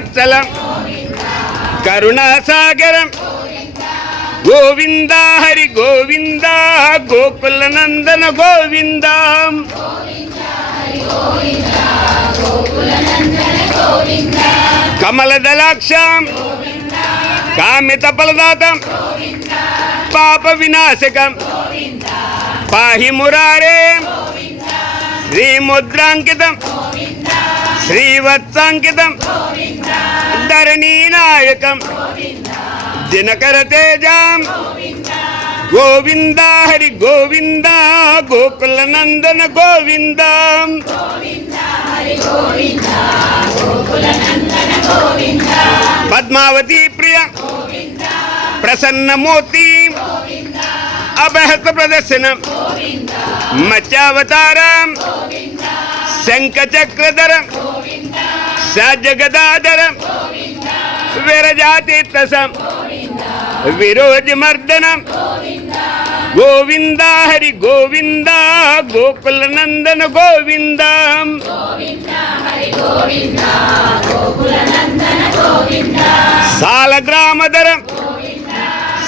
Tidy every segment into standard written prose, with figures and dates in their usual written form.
భక్తవత్సలం కరుణాసాగరం గోవింద హరి గోవింద గోకుల నందన గోవింద కమలదలాక్షం కామిత ఫలదాతం పాప వినాశకం పాహి మురారే శ్రీముద్రాంకితం శ్రీవత్సాంకితం ధరణీనాయకం దినకర తేజం గోవింద హరి గోవింద గోకుల నందన గోవింద పద్మావతి ప్రియ ప్రసన్నమూర్తి అభహత ప్రదర్శనం మత్స్యావతారం శంఖచక్రధరం సజగదాధరం విరజాతీర్థసం విరోజమర్దనం గోవింద హరి గోవింద గోకుల నందన గోవింద సాలగ్రామధరం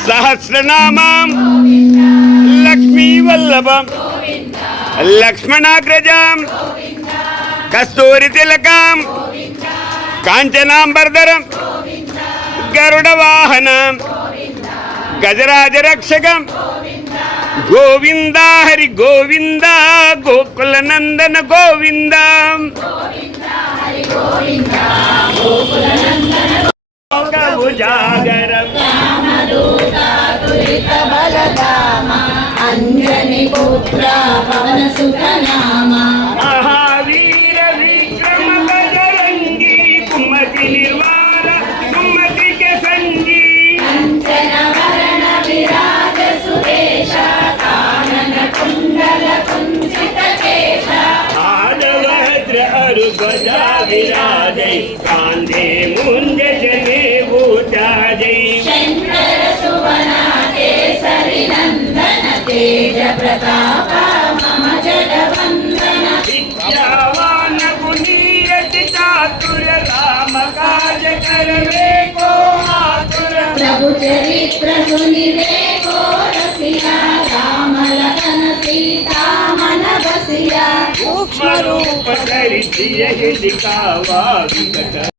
సహస్రనామం లక్ష్మీవల్లభం లక్ష్మణాగ్రజం కస్తూరితిలకం కాంచనాంబర్ధరం గరుడవాహనం గజరాజరక్షకం గోవింద హరి గోవింద గోకుల నందన గోవింద అంజని పుత్ర పవన సుత నామ మహావీర విక్రమ బజరంగి కుమతి నిర్వాణ కుమతి కే సంజీ కంచన వరణ విరాజ సురేశ కానన కుండల కుంచిత కేశ ఆదవజ్ర అరుగజా విరాజై కాందే ముంజ జనే ఊటాజై శంకర సువన కేసరి నందన తేజ ప్రతాప మమ జగవందన విద్యావాన గుణీయతి చాతుర రామ కాజ కరవే కో ఆతుర ప్రభు చరిత్ర సునివే కో రసియా రామ లఖన సీతా మన బసియా సూక్ష్మ రూప ధరి దియహి దికావా వికట